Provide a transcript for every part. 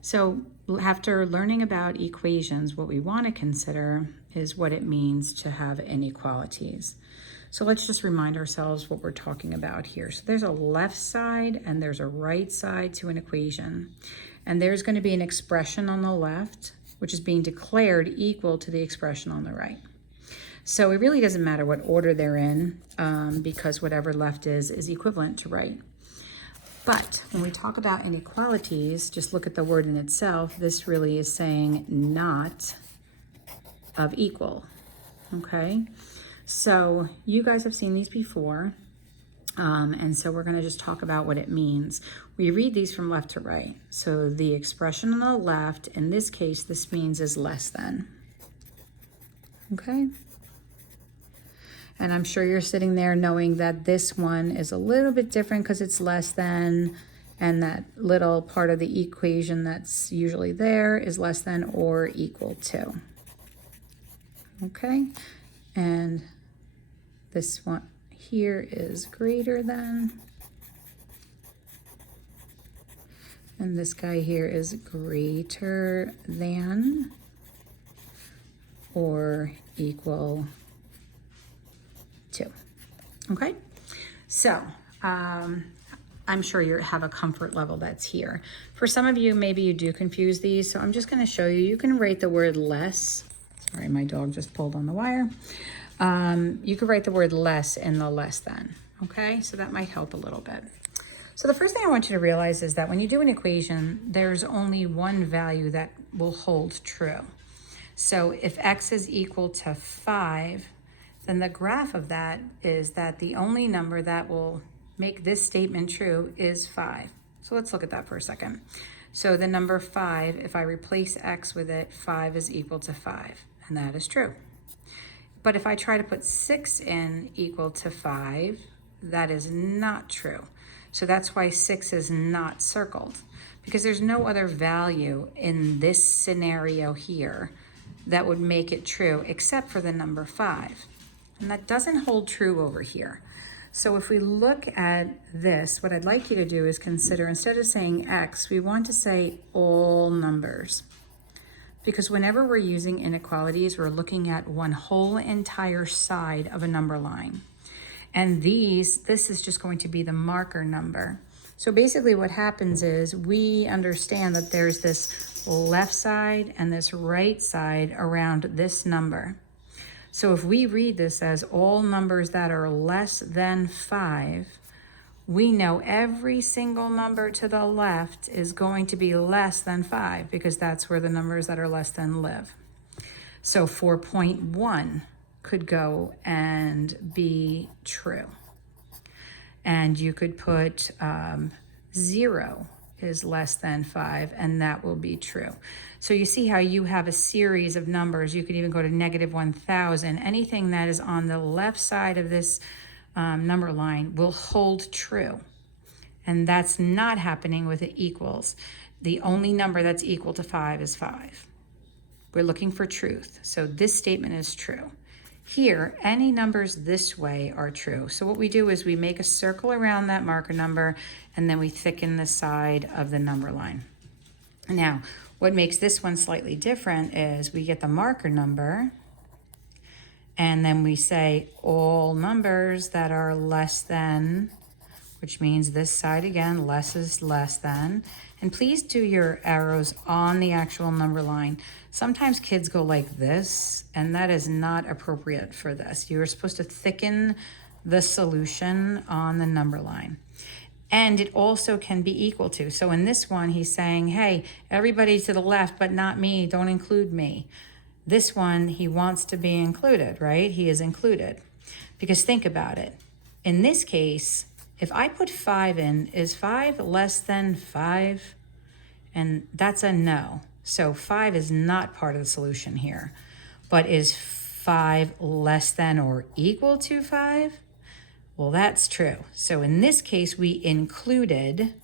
So after learning about equations, what we want to consider is what it means to have inequalities. So let's just remind ourselves what we're talking about here. So there's a left side and there's a right side to an equation. And there's going to be an expression on the left, which is being declared equal to the expression on the right. So it really doesn't matter what order they're in, because whatever left is equivalent to right. But when we talk about inequalities, just look at the word in itself. This really is saying not of equal, okay? So you guys have seen these before, and so we're gonna just talk about what it means. We read these from left to right. So the expression on the left, in this case, this means is less than, okay? And I'm sure you're sitting there knowing that this one is a little bit different because it's less than, and that little part of the equation that's usually there is less than or equal to. Okay, and this one here is greater than, and this guy here is greater than or equal to. Okay, so I'm sure you have a comfort level that's here. For some of you, maybe you do confuse these, so I'm just going to show you. You can write the word less. Sorry, my dog just pulled on the wire. You could write the word less in the less than, okay? So that might help a little bit. So the first thing I want you to realize is that when you do an equation, there's only one value that will hold true. So if x is equal to 5, then the graph of that is that the only number that will make this statement true is 5. So let's look at that for a second. So the number 5, if I replace x with it, 5 is equal to 5, and that is true. But if I try to put 6 in equal to 5, that is not true. So that's why 6 is not circled, because there's no other value in this scenario here that would make it true except for the number 5. And that doesn't hold true over here. So if we look at this, what I'd like you to do is consider, instead of saying x, we want to say all numbers. Because whenever we're using inequalities, we're looking at one whole entire side of a number line. And this is just going to be the marker number. So basically what happens is we understand that there's this left side and this right side around this number. So if we read this as all numbers that are less than 5, we know every single number to the left is going to be less than 5 because that's where the numbers that are less than live. So 4.1 could go and be true. And you could put 0 is less than 5, and that will be true. So you see how you have a series of numbers. You could even go to -1,000. Anything that is on the left side of this number line will hold true. And that's not happening with the equals. The only number that's equal to 5 is 5. We're looking for truth. So this statement is true. Here, any numbers this way are true. So what we do is we make a circle around that marker number, and then we thicken the side of the number line. Now, what makes this one slightly different is we get the marker number, and then we say all numbers that are less than, which means this side again, less is less than. And please do your arrows on the actual number line. Sometimes kids go like this, and that is not appropriate for this. You're supposed to thicken the solution on the number line. And it also can be equal to. So in this one, he's saying, hey, everybody to the left, but not me, don't include me. This one, he wants to be included, right? He is included. Because think about it. In this case, if I put 5 in, is 5 less than 5? And that's a no. So 5 is not part of the solution here. But is 5 less than or equal to 5? Well, that's true. So in this case, we included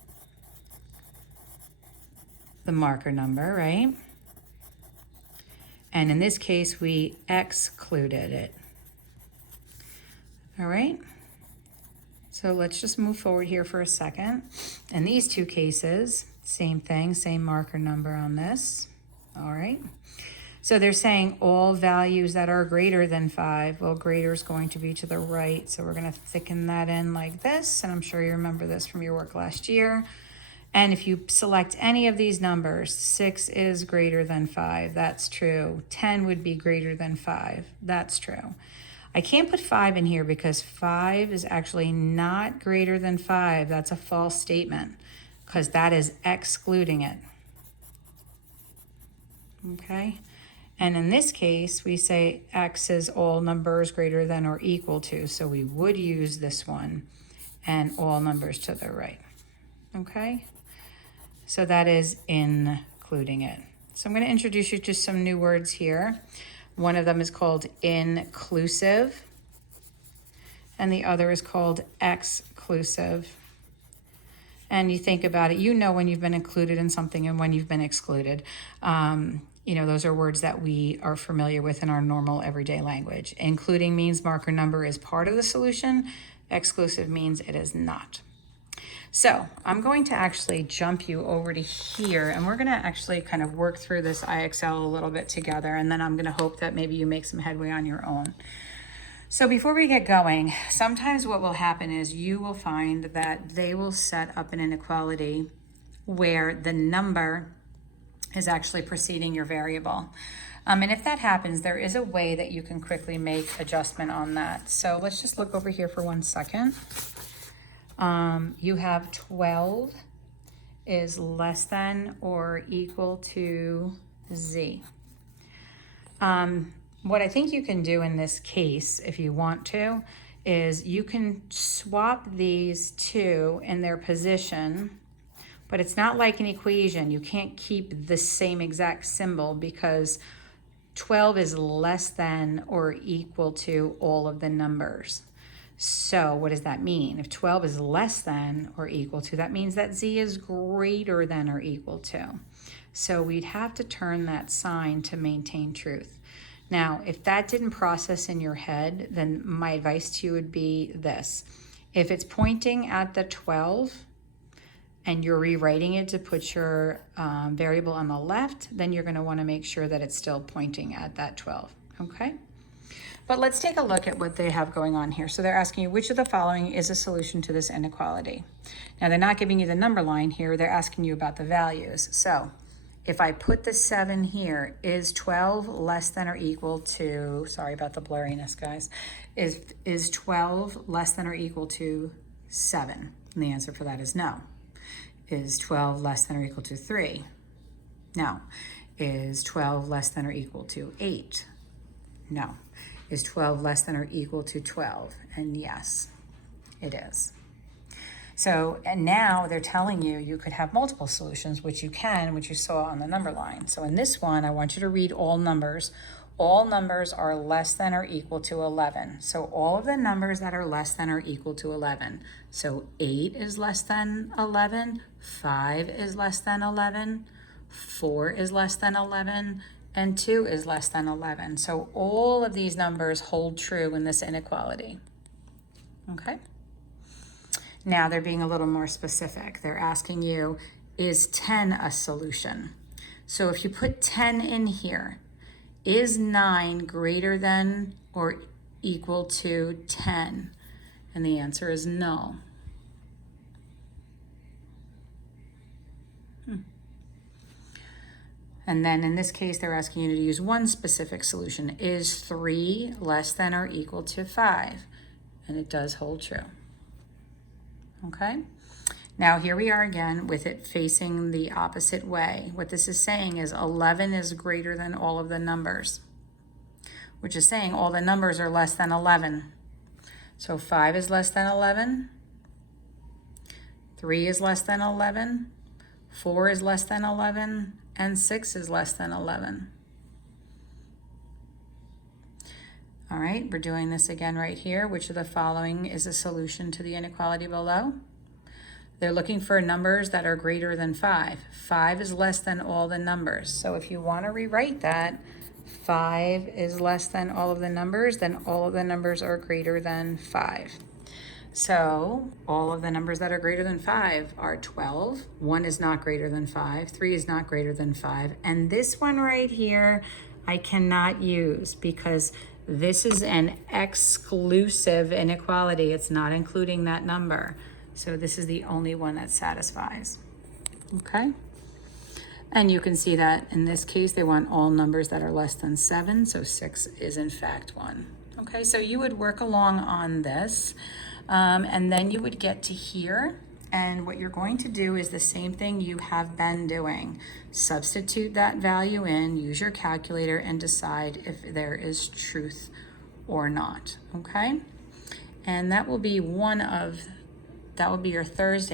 the marker number, right? And in this case, we excluded it. All right? So let's just move forward here for a second. In these two cases, Same thing, same marker number on this. All right. So they're saying all values that are greater than 5. Well, greater is going to be to the right. So we're going to thicken that in like this. And I'm sure you remember this from your work last year. And if you select any of these numbers, 6 is greater than 5. That's true. 10 would be greater than 5. That's true. I can't put 5 in here because 5 is actually not greater than 5. That's a false statement because that is excluding it. Okay? And in this case, we say x is all numbers greater than or equal to. So we would use this one and all numbers to the right. Okay? So that is including it. So I'm going to introduce you to some new words here. One of them is called inclusive, and the other is called exclusive. And you think about it, you know when you've been included in something and when you've been excluded. You know, those are words that we are familiar with in our normal everyday language. Including means marker number is part of the solution. Exclusive means it is not. So I'm going to actually jump you over to here, and we're going to actually kind of work through this IXL a little bit together, and then I'm going to hope that maybe you make some headway on your own. So before we get going, sometimes what will happen is you will find that they will set up an inequality where the number is actually preceding your variable. And if that happens, there is a way that you can quickly make adjustment on that. So let's just look over here for 1 second. You have 12 is less than or equal to Z. What I think you can do in this case, if you want to, is you can swap these two in their position, but it's not like an equation. You can't keep the same exact symbol because 12 is less than or equal to all of the numbers. So what does that mean? If 12 is less than or equal to, that means that Z is greater than or equal to. So we'd have to turn that sign to maintain truth. Now, if that didn't process in your head, then my advice to you would be this. If it's pointing at the 12 and you're rewriting it to put your variable on the left, then you're going to want to make sure that it's still pointing at that 12, okay? But let's take a look at what they have going on here. So they're asking you, which of the following is a solution to this inequality? Now, they're not giving you the number line here. They're asking you about the values. So if I put the 7 here, is 12 less than or equal to, sorry about the blurriness, guys, is 12 less than or equal to 7? And the answer for that is no. Is 12 less than or equal to 3? No. Is 12 less than or equal to 8? No. Is 12 less than or equal to 12? And yes, it is. So, and now they're telling you you could have multiple solutions, which you can, which you saw on the number line. So in this one, I want you to read all numbers. All numbers are less than or equal to 11. So all of the numbers that are less than or equal to 11. So 8 is less than 11, 5 is less than 11, 4 is less than 11, and 2 is less than 11. So all of these numbers hold true in this inequality, okay? Now they're being a little more specific. They're asking you, is 10 a solution? So if you put 10 in here, is 9 greater than or equal to 10? And the answer is no. And then in this case, they're asking you to use one specific solution. Is 3 less than or equal to 5? And it does hold true. Okay? Now here we are again with it facing the opposite way. What this is saying is 11 is greater than all of the numbers, which is saying all the numbers are less than 11. So 5 is less than 11. 3 is less than 11. 4 is less than 11. And 6 is less than 11. All right, we're doing this again right here. Which of the following is a solution to the inequality below? They're looking for numbers that are greater than 5. 5 is less than all the numbers. So if you want to rewrite that, 5 is less than all of the numbers, then all of the numbers are greater than 5. So all of the numbers that are greater than 5 are 12. 1 is not greater than 5. 3 is not greater than 5. And this one right here, I cannot use because this is an exclusive inequality. It's not including that number. So this is the only one that satisfies. Okay? And you can see that in this case, they want all numbers that are less than 7. So 6 is in fact 1. Okay, so you would work along on this. And then you would get to here, and what you're going to do is the same thing you have been doing. Substitute that value in, use your calculator, and decide if there is truth or not, okay? And that will be your Thursday.